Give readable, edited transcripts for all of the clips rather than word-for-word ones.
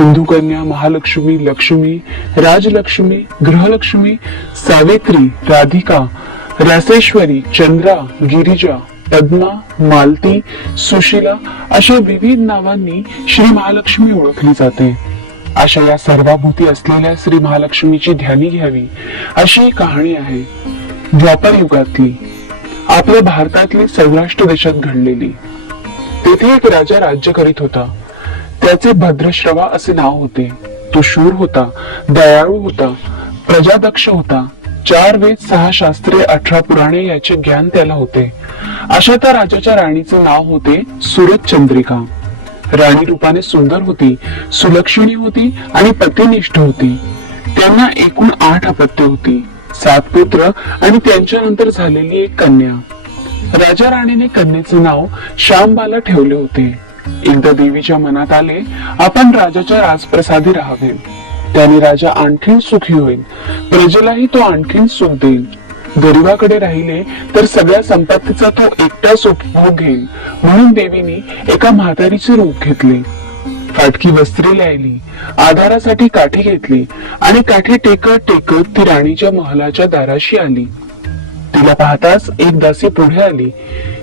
सिंधुकन्या, महालक्ष्मी, लक्ष्मी, राजलक्ष्मी, गृहलक्ष्मी, सावित्री, राधिका, रासेश्वरी, चंद्रा, गिरिजा, पद्मा, मालती, सुशीला अशा विविध नावांनी श्री महालक्ष्मी ओळखली जाते. अशा या सर्वाभूती असलेल्या श्री महालक्ष्मीची ध्यानी घ्यावी अशी ही कहाणी आहे. द्वापर युगातली, आपल्या भारतातली सौराष्ट्र देशात घडलेली. तेथे एक राजा राज्य करीत होता. त्याचे भद्रश्रवा असे नाव होते. तो शूर होता, दयाळू होता, प्रजादक्ष होता. 4 वेद, 6 शास्त्रे, 18 पुराणे याचे ज्ञान त्याला होते. अशा त्या राजाच्या राणीचे नाव होते सुरत चंद्रिका. राणी रूपाने सुंदर होती, सुलक्षणी होती आणि पतिनिष्ठ होती. त्यांना एकूण 8 अपत्ये होती, 7 पुत्र आणि त्यांच्यानंतर झालेली एक कन्या. राजा राणीने कन्येचे नाव श्यामबाला ठेवले होते. एकदा देवीच्या मनात आले, आपण राजाच्या राजप्रसादी राहावे. त्याने राजा आणखीन सुखी होईल, प्रजेलाही तो आणखीन सुख देईल. गरीबाकडे राहिले तर सगळ्या संपत्तीचा तो एकटाच उपभोग घेईल, म्हणून देवीने एका म्हातारीचे रूप घेतले. फाटकी वस्त्रे ल्यायली, आधारासाठी काठी घेतली आणि काठी टेकत टेकत ती राणीच्या महलाच्या दाराशी आली. तिला पाहताच एक दासी पुढे आली.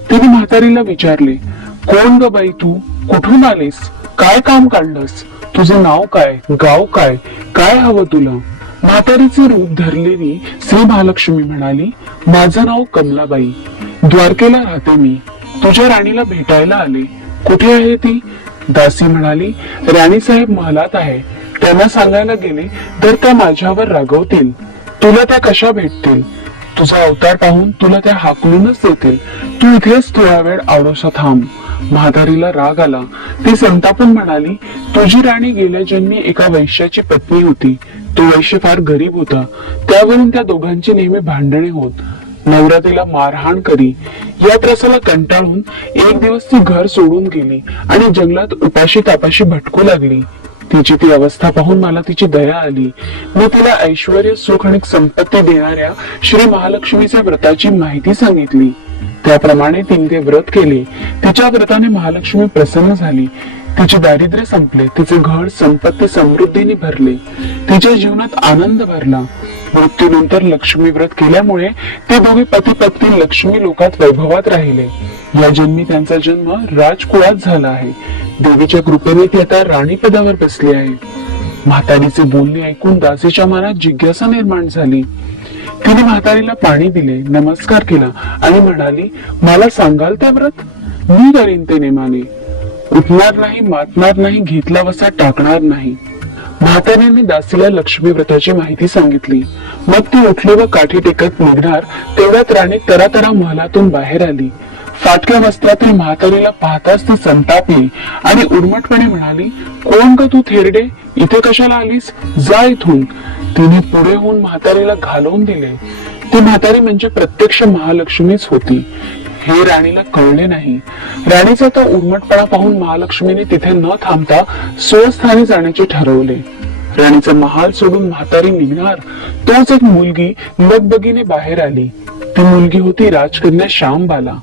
तिने म्हातारीला विचारले, कोण ग बाई तू? कुठून आलीस? काय काम काढलंस? तुझं नाव काय? गाव काय? काय हवं तुला? म्हातारीचे रूप धरलेली श्री महालक्ष्मी म्हणाली, माझं नाव कमलाबाई, द्वारकेला राहते मी. तुझ्या राणीला भेटायला आले. कुठे आहे ती? दासी म्हणाली, राणी साहेब महलात आहे. त्यांना सांगायला गेले तर त्या माझ्यावर रागवतील. तुला त्या कशा भेटतील? तुझा अवतार पाहून तुला त्या हाकलूनच देतील. तू इथेच थोडा वेळ आवडोसा थांब. म्हातारीला राग आला. ती संतापून म्हणाली, तुझी राणी गेल्या जन्मी एका वैश्याची पत्नी होती. तो वैश्य फार गरीब होता. त्यावरून त्या दोघांची नेहमी भांडणे होत. नवरा तिला मारहाण करी. या त्रासाला कंटाळून एक दिवस ती घर सोडून गेली आणि जंगलात उपाशी तापाशी भटकू लागली. तिची ती अवस्था पाहून मला तिची दया आली. मी तिला ऐश्वर्य, सुख आणि संपत्ती देणाऱ्या श्री महालक्ष्मीच्या व्रताची माहिती सांगितली. त्याप्रमाणे तिने ते व्रत केले. तिच्या व्रताने महालक्ष्मी प्रसन्न झाली. तिचे दारिद्र्य संपले. तिचे घर संपत्ती समृद्धीने भरले. तिच्या जीवनात आनंद भरला. मृत्यूनंतर लक्ष्मी व्रत केल्यामुळे ते दोघे पती पत्नी लक्ष्मी लोकात वैभवात राहिले. या जन्मी त्यांचा जन्म राजकुळात झाला आहे. देवीच्या कृपेने ती आता राणी पदावर बसली आहे. म्हातारीचे बोलणे ऐकून दासीच्या मनात जिज्ञासा निर्माण झाली. तिने म्हातारीला पाणी दिले, नमस्कार केला आणि म्हणाली, मला सांगाल ते व्रत? मी करीन ते नेमाने. उठणार नाही, मातणार नाही, घेतला वसा टाकणार नाही. म्हातारीने दासीला लक्ष्मी व्रताची माहिती सांगितली. मग ती उठली व काठी टेकत निघणार तेवढ्यात राणी तरातरा महलातून बाहेर आली. फाटक्या वस्त्रातील म्हातारीला पाहताच ती संतापली आणि उर्मटपणे म्हणाली, कोण ग तू थेरडे? इथे कशाला आलीस? जा इथून. तिने पुढे होऊन म्हातारीला घालवून दिले. ती म्हातारी म्हणजे प्रत्यक्ष महालक्ष्मीच होती. हे राणीला कळले नाही. राणीचा तो उर्मटपणा पाहून महालक्ष्मीने तिथे न थांबता स्वस्थानी जाण्याचे ठरवले. राणीचा महाल सोडून म्हातारी निघणार तोच एक मुलगी लगबगीने बाहेर आली. ती मुलगी होती राजकन्या श्यामबाला.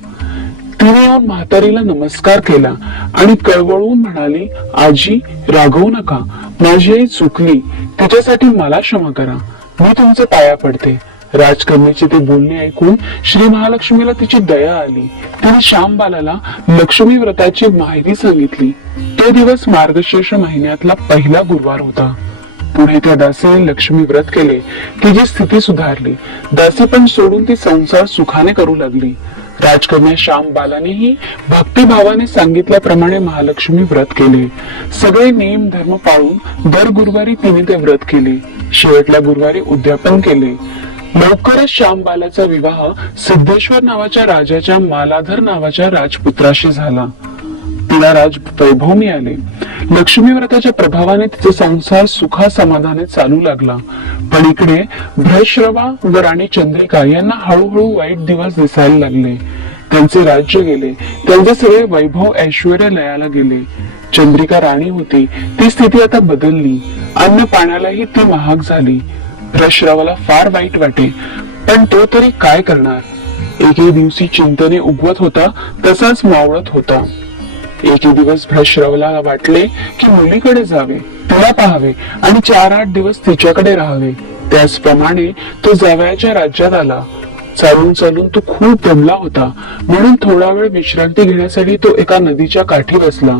तिने येऊन म्हातारीला नमस्कार केला आणि कळवळून म्हणाली, आजी रागवू नका, माझी आई चुकली, तिच्यासाठी मला क्षमा करा. मी तुमचे पाया पडते. राजकन्याचे ते बोलणे ऐकून श्री महालक्ष्मीला तिची दया आली. तिने श्यामबालाला लक्ष्मी व्रताची माहिती सांगितली. तो दिवस मार्गशीर्ष महिन्यातला पहिला गुरुवार होता. पुढे त्या दासीने लक्ष्मी व्रत केले. तिची स्थिती सुधारली. दासी पण सोडून ती संसार सुखाने करू लागली. राजकन्या श्यामबालानेही भक्तिभावाने सांगितल्याप्रमाणे महालक्ष्मी व्रत केले. सगळे नियम धर्म पाळून दर गुरुवारी तिने ते व्रत केले. शेवटल्या गुरुवारी उद्यापन केले. लवकरच श्यामबालाचा विवाह सिद्धेश्वर नावाच्या राजाच्या मालाधर नावाच्या राजपुत्राशी झाला. तिला राज वैभव मिळाले. लक्ष्मी व्रताच्या प्रभावाने तिचा संसार सुखा समाधाने चालू लागला. पण इकडे भ्रश्रवा व राणी चंद्रिका यांना हळूहळू वाईट दिवस दिसायला लागले. त्यांचे राज्य गेले. त्यांचे सगळे वैभव ऐश्वर्य लयाला गेले. चंद्रिका राणी होती, ती स्थिती आता बदलली. अन्न पाण्यालाही ती महाग झाली. भ्रश्रवाला फार वाईट वाटे, पण तो तरी काय करणार. एके दिवशी चिंतने उगवत होता तसाच मावळत होता. एक दिवस भ्रश्रवला वाटले की मुलीकडे जावे, तिला पाहावे आणि 4-8 दिवस तिच्याकडे राहावे. त्याचप्रमाणे तो जावयाच्या राज्यात आला. चालून चालून तो खूप दमला होता, म्हणून थोडा वेळ विश्रांती घेण्यासाठी तो एका नदीच्या काठी बसला.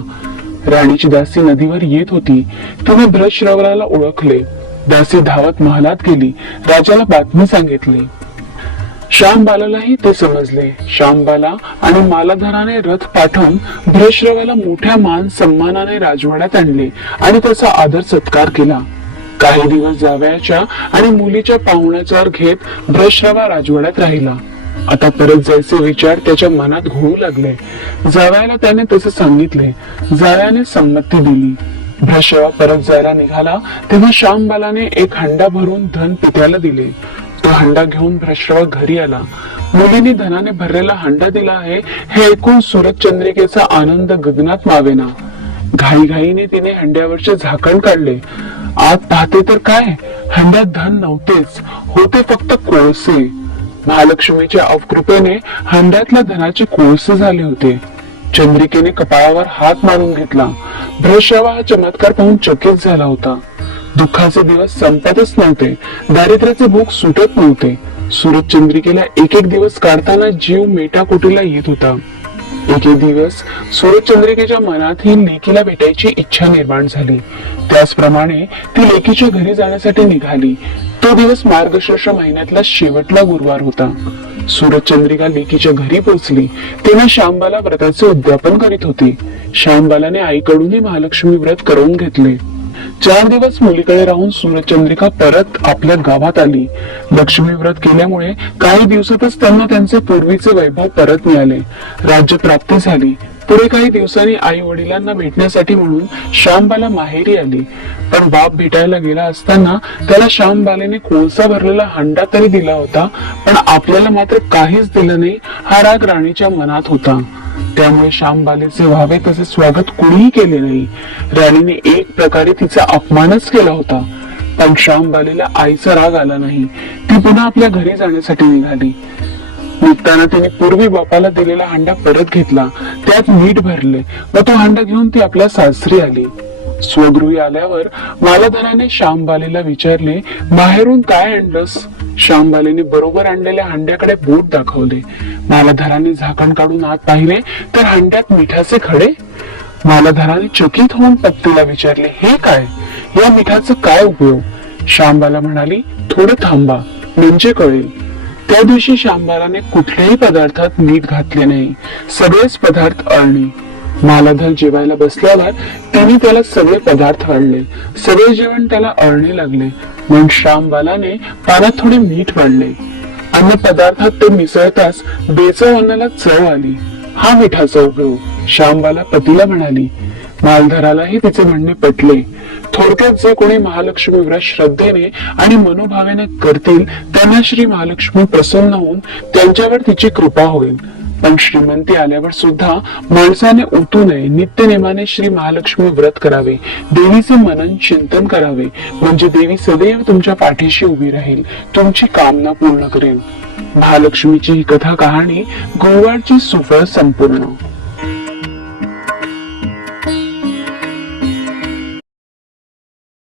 राणीची दासी नदीवर येत होती. तिने भ्रश्रवराला ओळखले. दासी धावत महालात गेली, राजाला बातमी सांगितली. श्यामबालालाही ते समजले. श्यामबाला आणि मालाधराने रथ पाठवून भ्रश्रवाला मोठ्या मान सन्मानाने राजवाड्यात आणले आणि त्याचा आदर सत्कार केला. काही दिवस जावयाच्या आणि मुलीच्या पाहुण्याचार घेत भ्रश्रवा राजवाड्यात राहिला. आता परत जायचे विचार त्याच्या मनात घोळू लागले. जावयाला त्याने तसे सांगितले. जावयाने संमती दिली. भ्रश्रवा परत जायला निघाला तेव्हा श्यामबालाने एक हंडा भरून धन पित्याला दिले. तो हंडा घेऊन भ्रश्रवा घरी आला. मुलीने धनाने भरलेला हंडा दिला आहे हे ऐकून सूरजचंद्रिकेचा आनंद गगनात मावेना. घाईघाईने तिने हंड्यावरचे झाकण काढले. आत पाहते तर काय, हंड्यात धन नव्हतेच, होते फक्त कोळसे. महालक्ष्मीच्या अवकृपेने हंड्यातल्या धनाचे कोळसे झाले होते. चंद्रिकेने कपाळावर हात मारून घेतला. भ्रश्रवा हा चमत्कार पाहून चकित झाला होता. दुःखाचे दिवस संपतच नव्हते, दारिद्र्याचे भोग सुटत नव्हते. सूरजचंद्रिकेला एक दिवस काढताना जीव मेटाकुटीला येत होता. एक दिवस सूरजचंद्रिकेच्या मनात ही लेकीला भेटायची इच्छा निर्माण झाली. त्याचप्रमाणे ती लेकीच्या घरी जाण्यासाठी निघाली. तो दिवस मार्गशीर्ष महिन्यातला शेवटला गुरुवार होता. सूरजचंद्रिका लेकीच्या घरी पोहोचली तेव्हा श्यामबाला व्रताचे उद्यापन करीत होती. श्यामबालाने आईकडूनही महालक्ष्मी व्रत करून घेतले. 4 दिवस मुलीकडे राहून सूरजचंद्रिका परत आपल्या गावात आली. लक्ष्मी व्रत केल्यामुळे काही दिवसातच त्यांना त्यांचे पूर्वीचे वैभव परत मिळाले. राज्य प्राप्ती झाली. पुढे काही दिवसांनी आई वडिलांना भेटण्यासाठी म्हणून श्यामबाला माहेरी आली. पण बाप भेटायला गेला असताना त्याला श्यामबालेने कोळसा भरलेला हंडा तरी दिला होता, पण आपल्याला मात्र काहीच दिलं नाही हा राग राणीच्या मनात होता. त्यामुळे श्यामबालेचे व्हावे तसे स्वागत कुणीही केले नाही. राणीने एक प्रकारे तिचा अपमानच केला होता. पण श्यामबालेला आईचा राग आला नाही. ती पुन्हा आपल्या घरी जाण्यासाठी निघाली. निघताना तिने पूर्वी बापाला दिलेला हंडा परत घेतला, त्यात मीठ भरले व तो हंडा घेऊन ती आपल्या सासरी आली. स्वगृही आल्यावर मालाधराने श्यामबालेला विचारले, बाहेरून काय आणलंस? श्यामबालेने बरोबर आणलेल्या हंड्याकडे बोट दाखवले. मालाधराने झाकण काढून आत पाहिले तर हंड्यात मिठाचे खडे. मालाधराने चकित होऊन पत्नीला विचारले, हे काय? या मिठाचा काय उपयोग? श्यामबाला म्हणाली, थोडं थांबा म्हणजे कळेल. त्या दिवशी श्यामबालाने कुठल्याही पदार्थात मीठ घातले नाही. सगळेच पदार्थ अळणी. मालाधर जेवायला बसल्यावर त्याने त्याला सगळे पदार्थ वाढले. सगळे जेवण त्याला अळणी लागले. मग श्यामबालाने पाण्यात थोडे मीठ वाढले. अन्न पदार्थात ते मिसळताच बेचव अन्नाला चव आली. हा मिठाचा उपयोग. श्यामबाला पतीला म्हणाली. मालधरालाही तिचे म्हणणे पटले. थोडक्यात जे कोणी महालक्ष्मी व्रत श्रद्धेने आणि मनोभावेने करतील त्यांना श्री महालक्ष्मी प्रसन्न होऊन त्यांच्यावर तिची कृपा होईल. पण श्रीमंती आल्यावर सुद्धा माणसाने उतू नये. नित्यनेमाने श्री महालक्ष्मी व्रत करावे. देवीचे मनन चिंतन करावे, म्हणजे देवी सदैव तुमच्या पाठीशी उभी राहील, तुमची कामना पूर्ण करेल. महालक्ष्मीची ही कथा कहाणी गोवाडची सुफळ संपूर्ण.